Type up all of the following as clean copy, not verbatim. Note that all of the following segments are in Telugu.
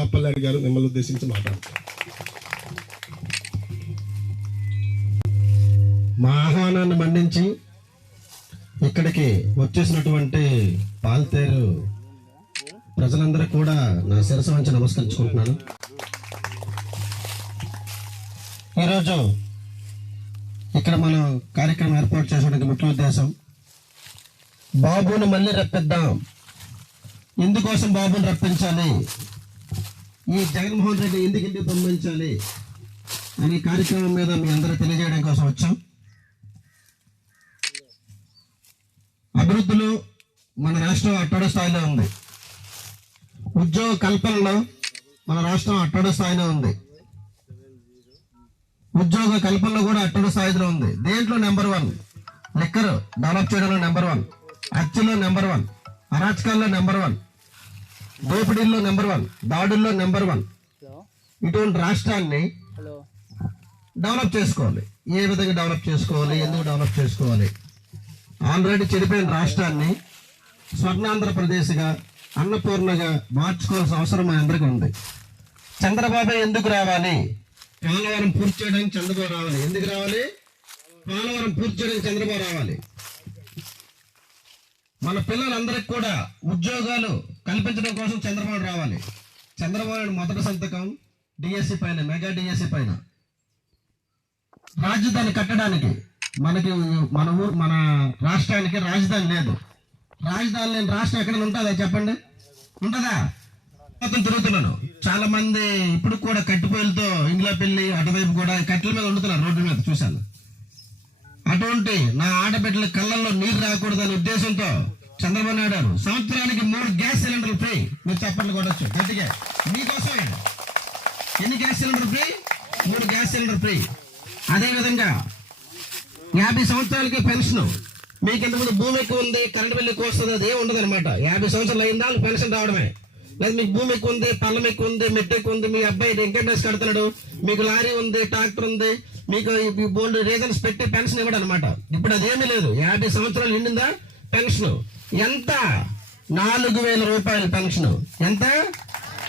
అప్పలనాయుడు గారు మిమ్మల్ని ఉద్దేశించి మాట్లాడతారు. మా ఆహ్వానాన్ని మన్నించి ఇక్కడికి వచ్చేసినటువంటి పాల్తేరు ప్రజలందరూ కూడా నా శిరస్సు వంచి నమస్కరించుకుంటున్నాను. ఈరోజు ఇక్కడ మనం కార్యక్రమం ఏర్పాటు చేసుకోవడానికి ముఖ్య ఉద్దేశం, బాబుని మళ్ళీ రప్పిద్దాం. ఎందుకోసం బాబుని రప్పించాలి, ఈ జగన్మోహన్ రెడ్డి ఎందుకు పంపించాలి అనే కార్యక్రమం మీద మీ అందరూ తెలియజేయడం కోసం వచ్చాం. అభివృద్ధిలో మన రాష్ట్రం అట్టడి స్థాయిలో ఉంది. ఉద్యోగ కల్పనలో మన రాష్ట్రం అట్టడి స్థాయిలో ఉంది. ఉద్యోగ కల్పనలో కూడా అట్టడి స్థాయిలో ఉంది. దేంట్లో నెంబర్ 1, లిక్కర్ డెవలప్ చేయడంలో నెంబర్ 1, హత్యలో నెంబర్ 1, అరాచకాల్లో నెంబర్ 1, దోపిడీల్లో నెంబర్ 1, దాడుల్లో నెంబర్ 1. ఇటువంటి రాష్ట్రాన్ని డెవలప్ చేసుకోవాలి. ఏ విధంగా డెవలప్ చేసుకోవాలి, ఎందుకు డెవలప్ చేసుకోవాలి? ఆల్రెడీ చెడిపోయిన రాష్ట్రాన్ని స్వర్ణాంధ్రప్రదేశ్గా, అన్నపూర్ణగా మార్చుకోవాల్సిన అవసరం మన అందరికీ ఉంది. చంద్రబాబు ఎందుకు రావాలి? పోలవరం పూర్తి చేయడానికి చంద్రబాబు రావాలి. ఎందుకు రావాలి? పోలవరం పూర్తి చేయడానికి చంద్రబాబు రావాలి. మన పిల్లలందరికీ కూడా ఉద్యోగాలు కల్పించడం కోసం చంద్రబాబు రావాలి. చంద్రబాబు మొదటి సంతకం డిఎస్సి పైన, మెగా డిఎస్సి పైన. రాజధాని కట్టడానికి మన రాష్ట్రానికి రాజధాని లేదు. రాజధాని లేని రాష్ట్రం ఎక్కడైనా ఉంటుందా చెప్పండి? ఉంటుందా? మొత్తం తిరుగుతున్నాను. చాలా మంది ఇప్పుడు కూడా కట్టిపోయిలతో ఇంట్లో పెళ్లి అటువైపు కూడా కట్టెల మీద వండుతున్నారు, రోడ్డు మీద చూశాను. అటువంటి నా ఆడబిడ్డల కళ్ళల్లో నీరు రాకూడదనే ఉద్దేశంతో చంద్రబాబు నాయుడు గారు సంవత్సరానికి 3 గ్యాస్ సిలిండర్లు ఫ్రీ. మీరు చెప్పండి కొట్టచ్చు గట్టిగా, మీకోసం. ఎన్ని gas cylinder free? 3 gas cylinder free. అదేవిధంగా 50 సంవత్సరాలకి పెన్షన్. మీకు ఇంతకుముందు భూమి ఎక్కువ ఉంది, కరెంట్ బిల్లు ఎక్కువ వస్తుంది, అది ఏమి ఉండదు అనమాట. 50 సంవత్సరాలు అయిందా పెన్షన్ రావడమే. లేదా మీకు భూమి ఎక్కువ ఉంది, పల్లం ఎక్కువ ఉంది, మెట్టు ఎక్కువ ఉంది, మీ అబ్బాయి ఇన్కమ్ ట్యాక్స్ కడుతున్నాడు, మీకు లారీ ఉంది, ట్రాక్టర్ ఉంది, మీకు బోల్డ్ రీజన్స్ పెట్టి పెన్షన్ ఇవ్వడం అనమాట. ఇప్పుడు అదేమీ లేదు. 50 సంవత్సరాలు నిండిందా పెన్షన్ ఎంత? 4,000 రూపాయలు పెన్షన్. ఎంత?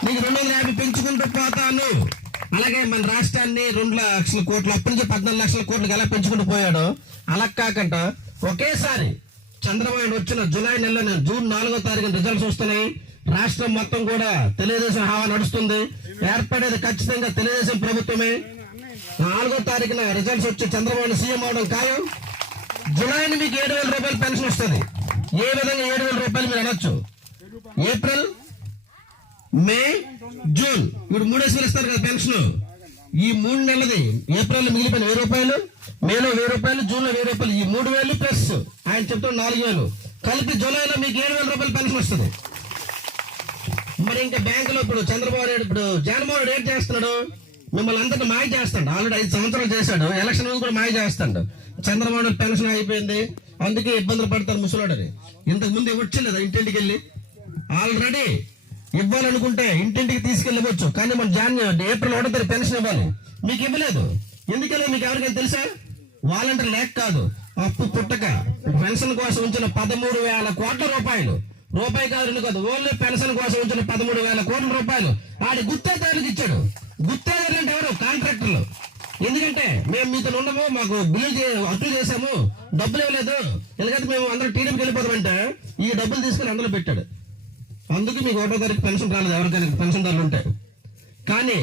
నీకు 250 పెంచుకుంటూ పోతాను. అలాగే మన రాష్ట్రాన్ని 2 లక్షల కోట్లు అప్పటి నుంచి 14 లక్షల కోట్లకు ఎలా పెంచుకుంటూ పోయాడో అలా కాకుండా ఒకేసారి చంద్రబాబు వచ్చిన జూలై నెలలో, జూన్ 4వ తారీఖున రిజల్ట్స్ వస్తున్నాయి. రాష్ట్రం మొత్తం కూడా తెలుగుదేశం హవా నడుస్తుంది. ఏర్పడేది ఖచ్చితంగా తెలుగుదేశం ప్రభుత్వమే. 4వ తారీఖున రిజల్ట్స్ వచ్చి చంద్రబాబు సీఎం అవడం ఖాయం. జూలైని మీకు 7,000 రూపాయలు పెన్షన్ వస్తుంది. ఏ విధంగా 7,000 రూపాయలు మీరు అనొచ్చు? ఏప్రిల్, మే, జూన్, ఇప్పుడు 3 వేలు ఇస్తారు కదా పెన్షన్. ఈ 3 నెలలది ఏప్రిల్ మిగిలిపోయిన 1,000 రూపాయలు, మేలో 1,000 రూపాయలు, జూన్ లో 1,000 రూపాయలు, ఈ 3,000 ప్లస్ ఆయన చెప్తున్న 4,000 కలిపి జూలైలో మీకు 7,000 రూపాయలు పెన్షన్ వస్తుంది. మరి ఇంకా బ్యాంకులో ఇప్పుడు చంద్రబాబు నాయుడు, ఇప్పుడు జగన్మోహన్ రెడ్డి ఏం చేస్తున్నాడు? మిమ్మల్ని అందరినీ మాయ చేస్తాడు. ఆల్రెడీ 5 సంవత్సరాలు చేశాడు. ఎలక్షన్ కూడా మాయ చేస్తాడు. చంద్రబాబు నాయుడు పెన్షన్ అయిపోయింది, అందుకే ఇబ్బందులు పడతారు ముసలాడని. ఇంతకు ముందు ఇవ్వట్లేదా ఇంటింటికి వెళ్ళి? ఆల్రెడీ ఇవ్వాలనుకుంటే ఇంటింటికి తీసుకెళ్ళవచ్చు, కానీ మన ఏప్రిల్ 1వ తారీఖు పెన్షన్ ఇవ్వాలి, మీకు ఇవ్వలేదు. ఎందుకని మీకు ఎవరికైనా తెలుసా? వాలంటీర్ లేక కాదు, అప్పు పుట్టక పెన్షన్ కోసం ఉంచిన 13,000 కోట్ల రూపాయలు, రూపాయి కాదు 2 కాదు, ఓన్లీ పెన్షన్ కోసం ఉంచిన 13,000 కోట్ల రూపాయలు ఆడి గుత్తేదారులకు ఇచ్చాడు. గుత్తేదారులు అంటే ఎవరు? కాంట్రాక్టర్లు. ఎందుకంటే మేము మీతో ఉండము, మాకు బిల్లు అప్పులు చేసాము, డబ్బులు ఇవ్వలేదు, ఎందుకంటే మేము అందరూ టీడీపీకి వెళ్ళిపోతామంటే ఈ డబ్బులు తీసుకుని అందులో పెట్టాడు. అందుకు మీకు 1వ తారీఖు పెన్షన్ రాలేదు ఎవరికైనా పెన్షన్దారులు ఉంటాయి. కానీ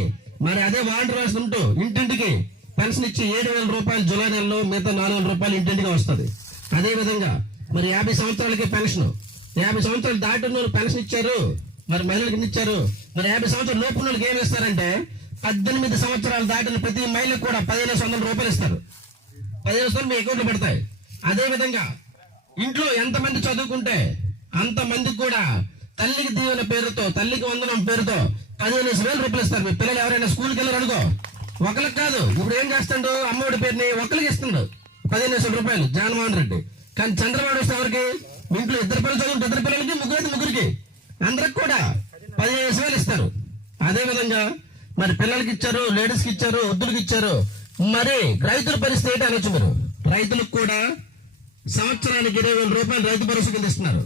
మరి అదే వాలంటీర్ వ్యవస్థ ఉంటూ ఇంటింటికి పెన్షన్ ఇచ్చి 7,000 రూపాయలు జూలై నెలలో, మిగతా 4,000 రూపాయలు ఇంటింటికి వస్తుంది. అదేవిధంగా మరి 50 సంవత్సరాలకి పెన్షన్, 50 సంవత్సరాలు దాటిన పెన్షన్ ఇచ్చారు. మరి మహిళలకు ఇచ్చారు. మరి 50 సంవత్సరాలు లోపు వాళ్ళకి ఏమి ఇస్తారంటే 18 సంవత్సరాలు దాటిన ప్రతి మహిళకు కూడా 1,500 రూపాయలు ఇస్తారు. 1,500 మీ అకౌంట్లో పడతాయి. అదేవిధంగా ఇంట్లో ఎంతమంది చదువుకుంటే అంతమందికి కూడా తల్లికి దీవెన పేరుతో, తల్లికి వందనం పేరుతో 15,000 రూపాయలు ఇస్తారు. మీ పిల్లలు ఎవరైనా స్కూల్కి వెళ్ళారు అనుకో, ఒకరికి కాదు, ఇప్పుడు ఏం చేస్తాడు? అమ్మఒడి పేరుని ఒకరికి ఇస్తున్నాడు 15,000 రూపాయలు జగన్మోహన్ రెడ్డి. కానీ చంద్రబాబు వస్తే ఎవరికి? మీ ఇంట్లో 2 పిల్లలు చదువుకుంటే 2 పిల్లలకి, ముగ్గురికి, అందరికి కూడా 15,000 ఇస్తారు. అదేవిధంగా మరి పిల్లలకి ఇచ్చారు, లేడీస్కి ఇచ్చారు, వృద్ధులకి ఇచ్చారు. మరి రైతుల పరిస్థితి ఏంటి అనొచ్చు మీరు? రైతులకు కూడా సంవత్సరానికి 20,000 రూపాయలు రైతు భరోసా కింద ఇస్తున్నారు.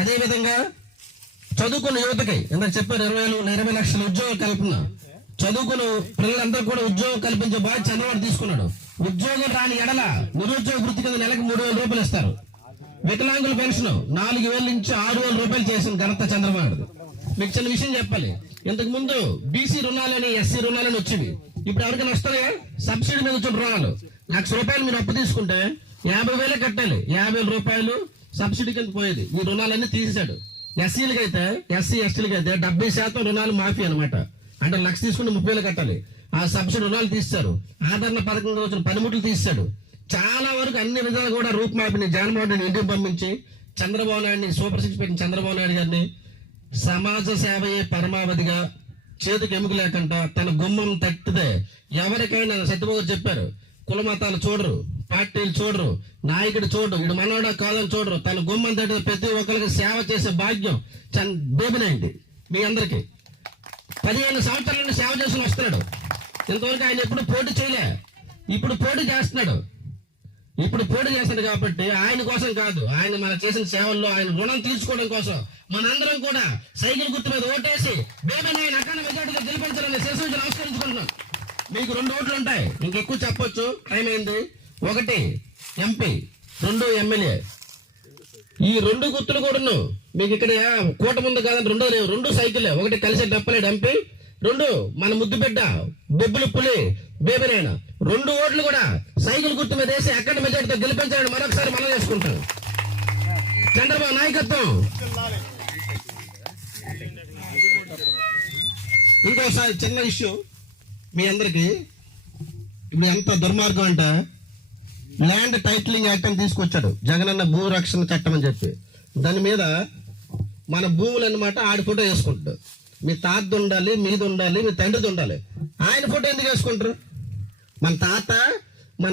అదేవిధంగా చదువుకున్న యువతకి ఇందాక చెప్పారు 20 లక్షల ఉద్యోగ కల్పన. చదువుకున్న పిల్లలందరూ కూడా ఉద్యోగం కల్పించే బాధ్యత చంద్రబాబు తీసుకున్నాడు. ఉద్యోగం రాని ఎడల నిరుద్యోగ వృత్తి కింద నెలకు 3,000 రూపాయలు ఇస్తారు. వికలాంగుల పెన్షన్ 4,000 నుంచి 6,000 రూపాయలు చేసిన ఘనత చంద్రబాబు. మీకు చిన్న విషయం చెప్పాలి. ఇంతకు ముందు బీసీ రుణాలని, ఎస్సీ రుణాలని వచ్చేవి. ఇప్పుడు ఎవరికైనా వస్తాయా? సబ్సిడీ మీద వచ్చిన రుణాలు. ₹1,00,000 మీరు అప్పు తీసుకుంటే 50,000 కట్టాలి. 50,000 రూపాయలు సబ్సిడీ కింద పోయేది. ఈ రుణాలన్నీ తీసేశాడు. ఎస్సీలకి అయితే, ఎస్సీ ఎస్టీలకి అయితే 70% రుణాలు మాఫీ అనమాట. అంటే 1,00,000 తీసుకుంటే 30,000 కట్టాలి. ఆ సబ్సిడీ రుణాలు తీస్తారు. ఆదరణ పథకంలో వచ్చిన పనిముట్లు తీస్తాడు. చాలా వరకు అన్ని విధాలు కూడా రూపుమాపిని జగన్మోహన్ రెడ్డిని ఇంటికి పంపించి చంద్రబాబు నాయుడిని సూపర్ సిక్స్ పెట్టిన చంద్రబాబు నాయుడు గారిని సమాజ సేవయే పరమావధిగా చేతికి ఎముక లేకుండా తన గుమ్మం తట్టితే ఎవరికైనా సత్యబాబు చెప్పారు, కుల మతాలు చూడరు, పార్టీలు చూడరు, నాయకుడు చూడరు, ఇడు మనోడా కాదని చూడరు. తన గుమ్మం తట్టిన ప్రతి ఒక్కరికి సేవ చేసే భాగ్యం బేబినాయండి. మీ అందరికీ 15 సంవత్సరాల నుండి సేవ చేసుకుని వస్తున్నాడు. ఇంతవరకు ఆయన ఎప్పుడు పోటీ చేయలే. ఇప్పుడు పోటీ చేస్తున్నాడు. కాబట్టి ఆయన కోసం కాదు, ఆయన మన చేసిన సేవల్లో ఆయన రుణం తీర్చుకోవడం కోసం మనందరం కూడా సైకిల్ గుర్తు మీద ఓటేసి బేబినాయన అఖండ మెజార్టీగా గెలిపించాలని శిరస్సు నమస్కరించుకుంటున్నాం. మీకు 2 ఓట్లు ఉంటాయి. ఇంకెక్కువ చెప్పొచ్చు, టైం అయింది. 1 ఎంపీ, 2 ఎమ్మెల్యే. ఈ 2 గుర్తులు కూడాను మీకు ఇక్కడ కూటమి ఉంది కాదని 2 లేవు. 2 సైకిల్లే. 1 కలిసి డప్పలేడు ఎంపీ, 2 మన ముద్దు బిడ్డ బొబ్బులు పులి బేబినాయన. 2 ఓట్లు కూడా సైకిల్ గుర్తు మీద వేసి అఖండ మెజార్టీతో గెలిపించాలని మరొకసారి మనం చేసుకుంటాం. చంద్రబాబు నాయకత్వం. ఇంకోసారి చిన్న ఇష్యూ మీ అందరికి. ఇప్పుడు ఎంత దుర్మార్గం అంటే ల్యాండ్ టైటిలింగ్ యాక్ట్ అని తీసుకొచ్చాడు జగనన్న భూ రక్షణ చట్టం అని చెప్పి. దాని మీద మన భూములు అన్నమాట ఆడి ఫోటో వేసుకుంటాడు. మీ తాత ఉండాలి, మీది ఉండాలి, మీ తండ్రిది ఉండాలి. ఆయన ఫోటో ఎందుకు వేసుకుంటారు? మన తాత, మన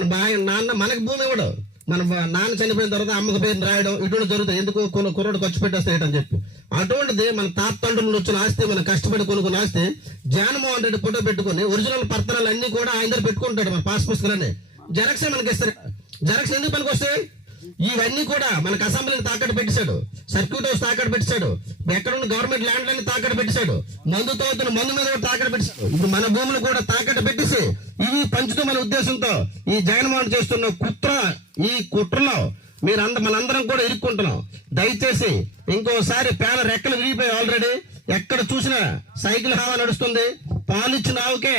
నాన్న మనకు భూమి ఇవ్వడు. మన నాన్న చనిపోయిన తర్వాత అమ్మకు పేరు రాయడం ఇటువంటి జరుగుతాయి. ఎందుకు కుర్రోడు ఖర్చు పెట్టేస్తాయని చెప్పి. అటువంటిది మన తాత తండ్రులు వచ్చిన ఆస్తి, మనం కష్టపడి కొనుక్కున్న ఆస్తి జగన్మోహన్ రెడ్డి ఫోటో పెట్టుకుని ఒరిజినల్ పత్రాలు అన్ని కూడా ఆయన దగ్గర పెట్టుకుంటాడు. మన పాస్ పుస్తకాలన్నీ జెరాక్స్ మనకి ఇస్తారు. జెరాక్స్ ఎందుకు పనికి వస్తాయి? ఇవన్నీ కూడా మనకు అసెంబ్లీని తాకట్టు పెట్టేశాడు, సర్క్యూట్ హౌస్ తాకట్టు పెట్టేశాడు, ఎక్కడున్న గవర్నమెంట్ ల్యాండ్లన్నీ తాకట్టు పెట్టేశాడు, మందు తాగుతున్న మందు మీద కూడా తాకట్టు పెట్టేశాడు. ఇప్పుడు మన భూములు కూడా తాకట్టు పెట్టేసి ఇవి పంచుతూ మన ఉద్దేశంతో ఈ జగన్మోహన్ చేస్తున్న ఈ కుట్రలో మనందరం కూడా ఇరుక్కుంటున్నాం. దయచేసి ఇంకోసారి పేద రెక్కలు విరిగిపోయి ఆల్రెడీ ఎక్కడ చూసినా సైకిల్ హావా నడుస్తుంది. పాలు ఇచ్చిన ఆవుకే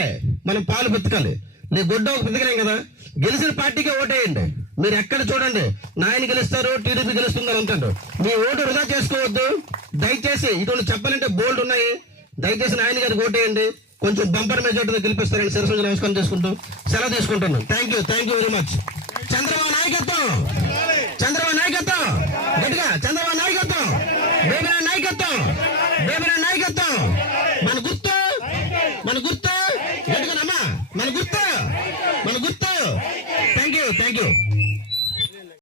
మనం పాలు పెతకాలి. నీ గుడ్డ ఒక పెతకలేం కదా. గెలిచిన పార్టీకే ఓటేయండి. మీరు ఎక్కడ చూడండి నాయన గెలుస్తారు, టీడీపీ గెలుస్తుందని అంటారు. మీ ఓటు వృధా చేసుకోవద్దు దయచేసి. ఇటువంటి చెప్పాలంటే బోల్డ్ ఉన్నాయి. దయచేసి నాయన గారికి ఓటేయండి. కొంచెం బంపర్ మెజార్టీతో గెలిపిస్తారని శిరస్సు నమస్కారం చేసుకుంటూ సెలవు తీసుకుంటున్నాను. Thank you very much. Chandrababu నాయకత్వం, చంద్రబాబు నాయకత్వం, గట్టిగా చంద్రబాబు నాయకత్వం, బేబినాయన నాయకత్వం, బేబినాయన నాయకత్వం. మన గుర్తు